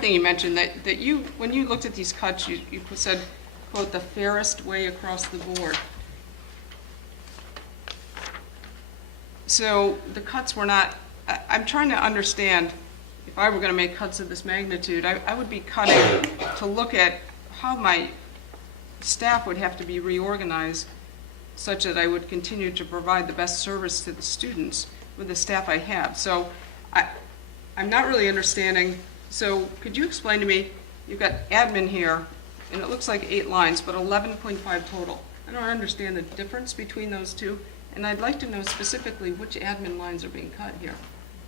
thing you mentioned, that you, when you looked at these cuts, you said, quote, the fairest way across the board. So the cuts were not, I'm trying to understand, if I were going to make cuts of this magnitude, I would be cutting to look at how my staff would have to be reorganized such that I would continue to provide the best service to the students with the staff I have. So I'm not really understanding. So could you explain to me, you've got admin here, and it looks like 8 lines, but 11.5 total. I don't understand the difference between those two, and I'd like to know specifically which admin lines are being cut here.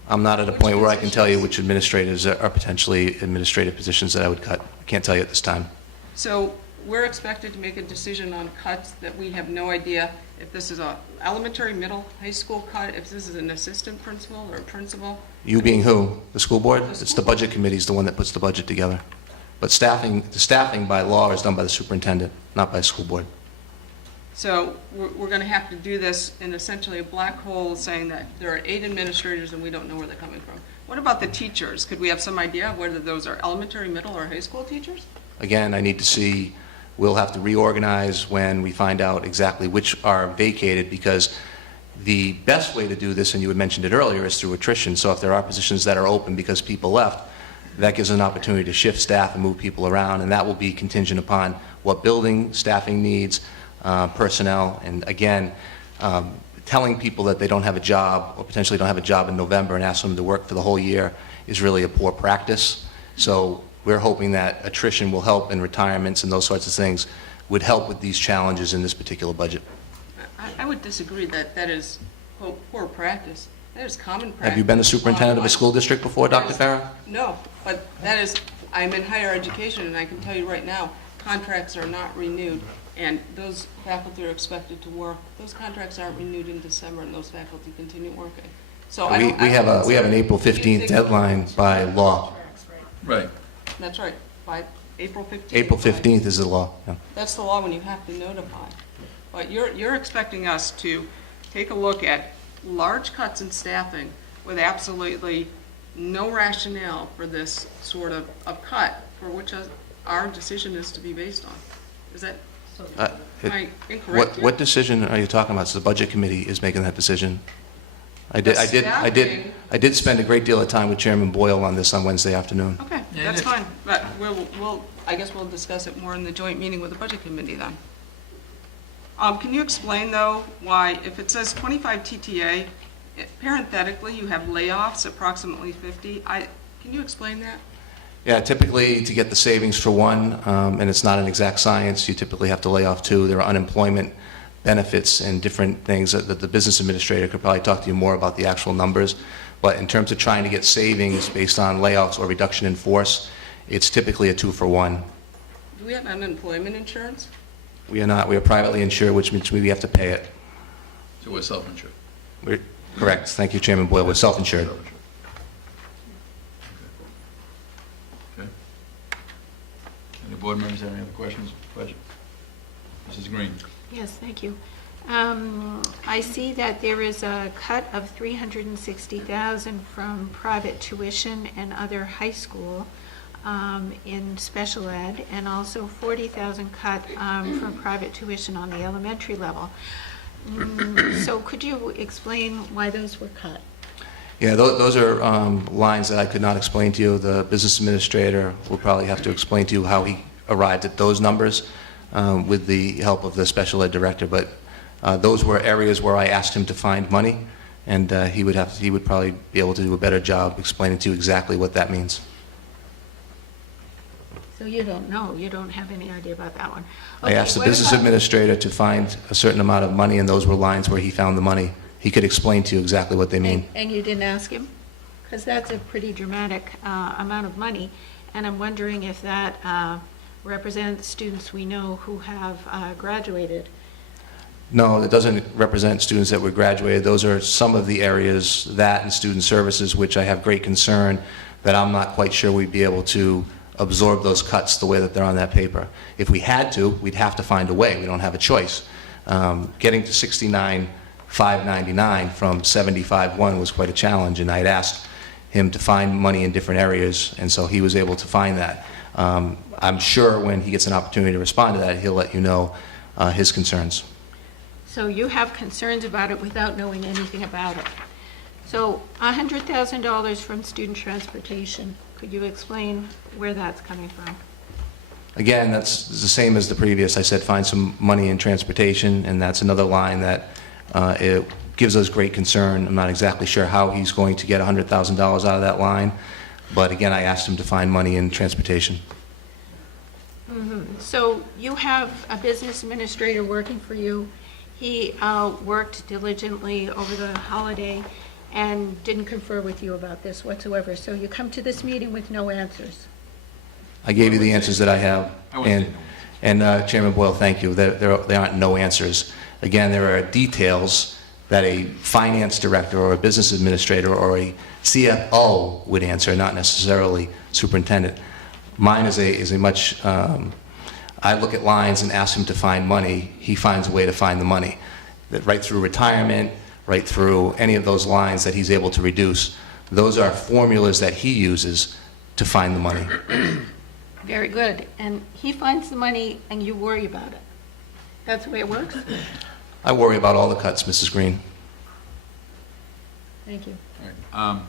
I'm not at a point where I can tell you which administrators are potentially administrative positions that I would cut. I can't tell you at this time. So we're expected to make a decision on cuts that we have no idea if this is a elementary, middle, high school cut, if this is an assistant principal or a principal. You being who? The school board? The It's the budget committee is the one that puts the budget together. But the staffing by law is done by the superintendent, not by the school board. So we're going to have to do this in essentially a black hole, saying that there are 8 administrators and we don't know where they're coming from. What about the teachers? Could we have some idea of whether those are elementary, middle, or high school teachers? Again, I need to see, we'll have to reorganize when we find out exactly which are vacated, because the best way to do this, and you had mentioned it earlier, is through attrition. So if there are positions that are open because people left, that gives an opportunity to shift staff and move people around, and that will be contingent upon what building, staffing needs, personnel, and again, telling people that they don't have a job or potentially don't have a job in November and ask them to work for the whole year is really a poor practice. So we're hoping that attrition will help, and retirements and those sorts of things would help with these challenges in this particular budget. I would disagree that that is, quote, poor practice. That is common practice. Have you been the superintendent of a school district before, Dr. Farah? No, but that is, I'm in higher education, and I can tell you right now, contracts are not renewed, and those faculty are expected to work. Those contracts aren't renewed in December, and those faculty continue working. So We have an April 15th deadline by law. Right. That's right, by April 15th. April 15th is the law. Yeah. That's the law when you have to notify. But you're expecting us to take a look at large cuts in staffing with absolutely no rationale for this sort of cut, for which our decision is to be based on. Is that, am I incorrect here? What decision are you talking about? So the budget committee is making that decision. I did spend a great deal of time with Chairman Boyle on this on Wednesday afternoon. Okay, that's fine, but I guess we'll discuss it more in the joint meeting with the budget committee then. Can you explain, though, why, if it says 25 TTA, parenthetically, you have layoffs, approximately 50? Can you explain that? Yeah, typically to get the savings for one, and it's not an exact science, you typically have to lay off 2. There are unemployment benefits and different things that the business administrator could probably talk to you more about the actual numbers. But in terms of trying to get savings based on layoffs or reduction in force, it's typically a 2-for-1. Do we have unemployment insurance? We are not. We are privately insured, which means we have to pay it. So we're self-insured. We're correct. Thank you, Chairman Boyle. We're self-insured. Okay. Any board members have any other questions? Budget. Mrs. Green. Yes, thank you. I see that there is a cut of $360,000 from private tuition and other high school in special ed, and also $40,000 cut from private tuition on the elementary level. So could you explain why those were cut? Yeah, those are lines that I could not explain to you. The business administrator will probably have to explain to you how he arrived at those numbers with the help of the special ed director. But those were areas where I asked him to find money, and he would probably be able to do a better job explaining to you exactly what that means. So you don't know, you don't have any idea about that one. I asked the business administrator to find a certain amount of money, and those were lines where he found the money. He could explain to you exactly what they mean. And you didn't ask him? Because that's a pretty dramatic amount of money, and I'm wondering if that represents students we know who have graduated. No, it doesn't represent students that were graduated. Those are some of the areas, that and student services, which I have great concern that I'm not quite sure we'd be able to absorb those cuts the way that they're on that paper. If we had to, we'd have to find a way. We don't have a choice. Getting to 69,599 from 75,1 was quite a challenge, and I'd asked him to find money in different areas, and so he was able to find that. I'm sure when he gets an opportunity to respond to that, he'll let you know his concerns. So you have concerns about it without knowing anything about it. So $100,000 from student transportation, could you explain where that's coming from? Again, that's the same as the previous. I said find some money in transportation, and that's another line that it gives us great concern. I'm not exactly sure how he's going to get $100,000 out of that line, but again, I asked him to find money in transportation. So you have a business administrator working for you. He worked diligently over the holiday and didn't confer with you about this whatsoever. So you come to this meeting with no answers. I gave you the answers that I have, I wouldn't say and Chairman Boyle, thank you. There aren't no answers. Again, there are details that a finance director or a business administrator or a CFO would answer, not necessarily superintendent. Mine is a much, I look at lines and ask him to find money. He finds a way to find the money. That right through retirement, right through any of those lines that he's able to reduce, those are formulas that he uses to find the money. Very good. And he finds the money and you worry about it. That's the way it works? I worry about all the cuts, Mrs. Green. Thank you. All right.